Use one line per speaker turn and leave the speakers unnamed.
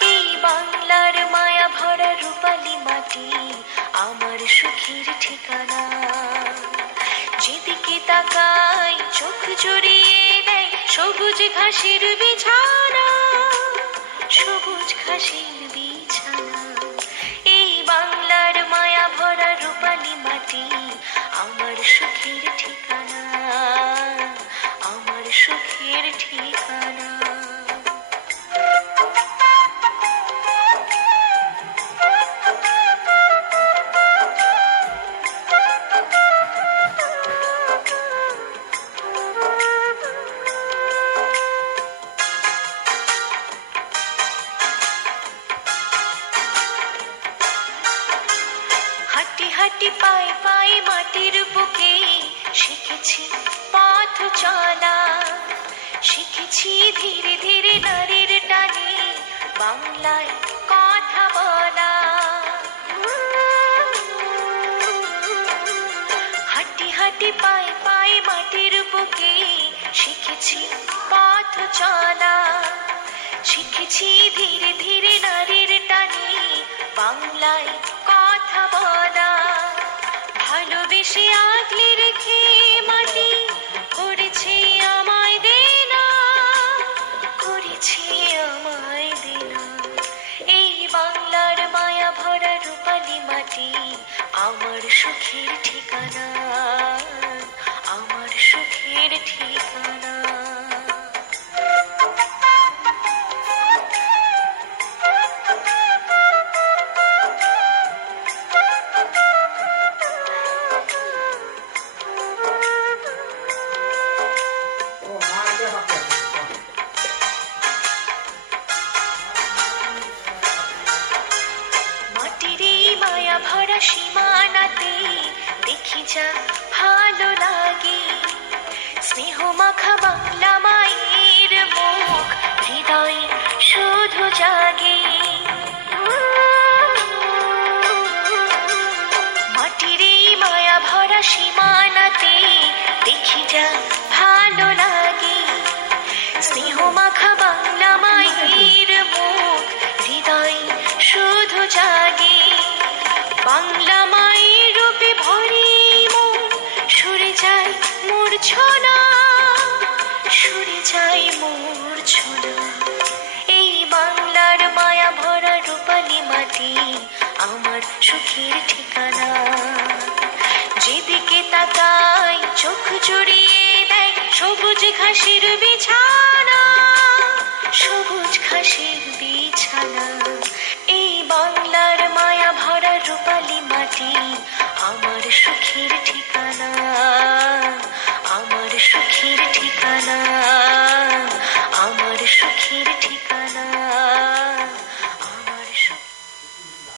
এই বাংলার মায়া ভরা মাটি, আমার ঠিকানা। যেদিকে তাকাই, চোখ সবুজ ঘাসের সবুজ ঘাসের এই বাংলার মায়া ভরা রূপালী মাটি, আমার সুখের ঠিকানা। হাঁটি পায়ে পায়ে মাটির বুকে শিখেছি পথ চলা। শিখেছি ধীরে ধীরে নারীর টানে বাংলায় কথা বলা। হাঁটি হাঁটি পায়ে পায়ে মাটির বুকে শিখেছি পথ চলা। শিখেছি ধীরে ধীরে নারীর টানে বাংলায় কথা বলা। ভালোবেসে আগলে আমার সুখের ঠিকানা। যা ভালো লাগে। স্নেহ মাখা বাংলা মায়ের মুখ হৃদয়ে শুধু জাগে। সুখের ঠিকানা। যেদিকে তাকাই চোখ জড়িয়ে দেয় সবুজ ঘাসের বিছানা।